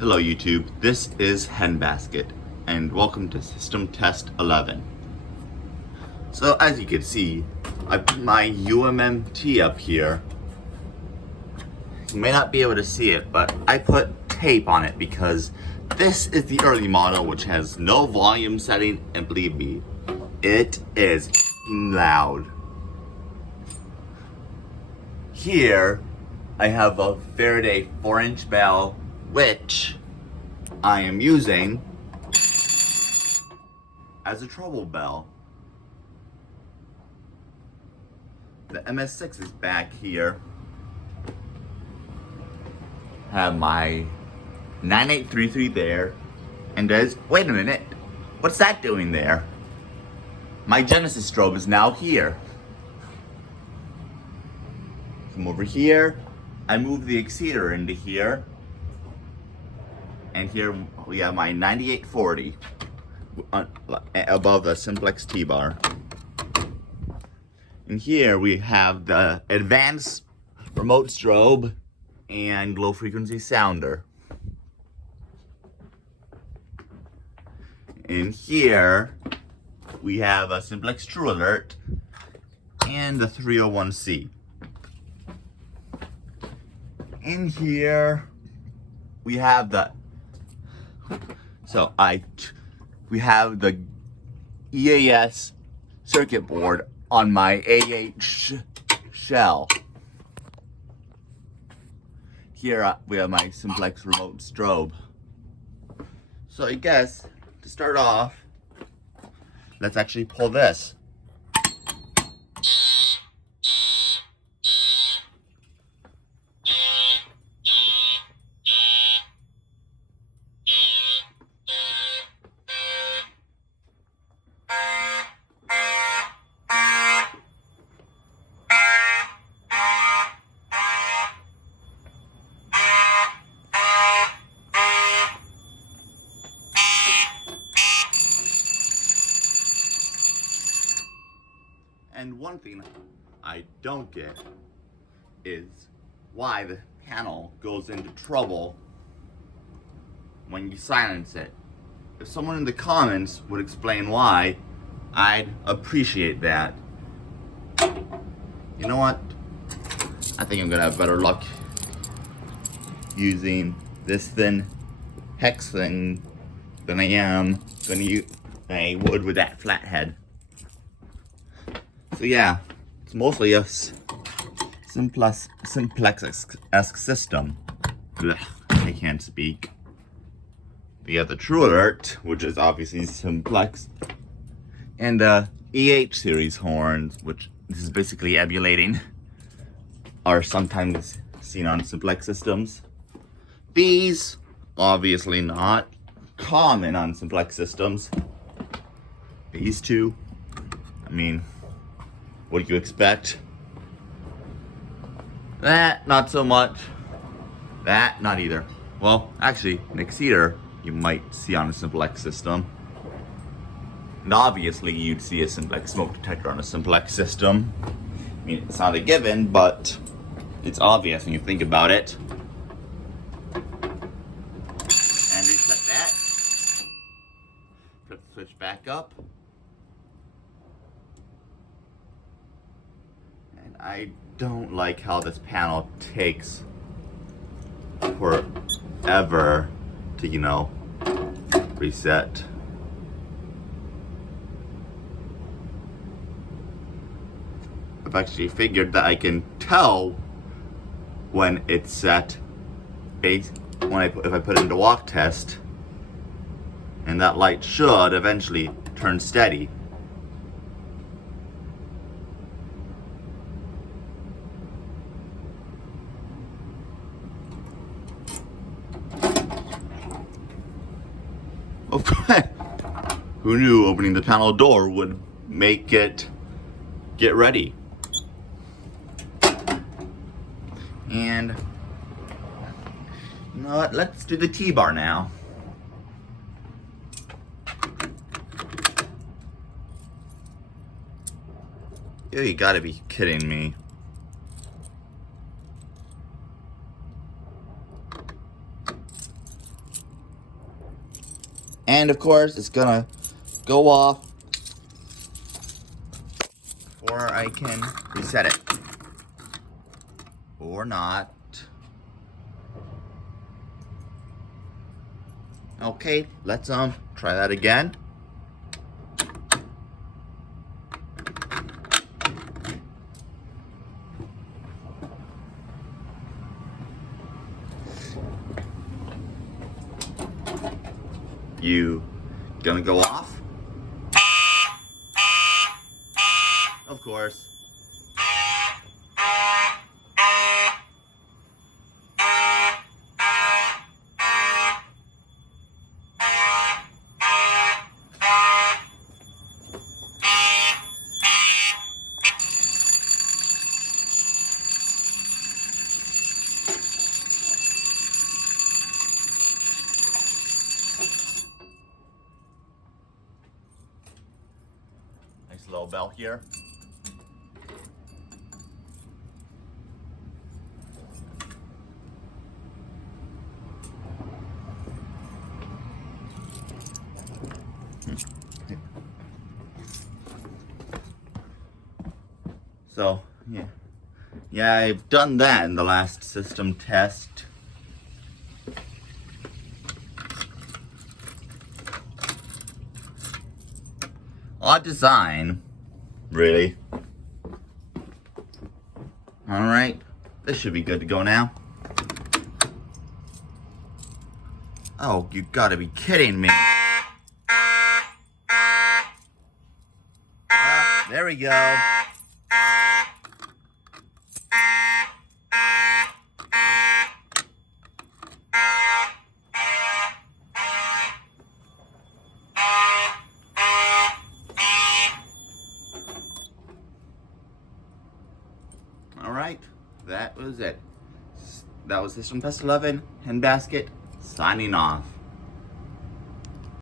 Hello YouTube, this is Henbasket and welcome to System Test 11. So as you can see, I put my UMMT up here. You may not be able to see it, but I put tape on it because this is the early model which has no volume setting, and believe me, it is loud. Here I have a Faraday 4-inch bell which I am using as a treble bell. The MS6 is back here. Have my 9833 there, and wait a minute, what's that doing there? My Genesis strobe is now here. Come over here, I move the exceeder into here, and here we have my 9840 above the Simplex T-bar. And here we have the advanced remote strobe and low frequency sounder. And here we have a Simplex True Alert and the 301C. In here we have the we have the EAS circuit board on my AH shell. Here we have my Simplex remote strobe. So I guess to start off, let's actually pull this. And one thing I don't get is why the panel goes into trouble when you silence it. If someone in the comments would explain why, I'd appreciate that. You know what? I think I'm gonna have better luck using this thin hex thing than I am I would with that flathead. So yeah, it's mostly a Simplex-esque system. Blech, I can't speak. We have the True Alert, which is obviously Simplex, and the EH series horns, which this is basically emulating, are sometimes seen on Simplex systems. These, obviously not common on Simplex systems. These two, I mean, what do you expect? That, not so much. That, not either. Well, actually, an exceeder you might see on a Simplex system. And obviously, you'd see a Simplex smoke detector on a Simplex system. I mean, it's not a given, but it's obvious when you think about it. And reset that. Put the switch back up. I don't like how this panel takes forever to, reset. I've actually figured that I can tell when it's set if I put it into walk test, and that light should eventually turn steady. Who knew opening the panel door would make it get ready? And you know what? Let's do the T-bar now. You gotta be kidding me. And of course, it's gonna go off before I can reset it. Or not. Okay, let's try that again. You gonna go off? Of course. Nice little bell here. So, yeah, I've done that in the last system test. Odd design, really. Alright, this should be good to go now. Oh, you gotta be kidding me. There we go. Alright, that was it. That was System Test 11, Handbasket, signing off.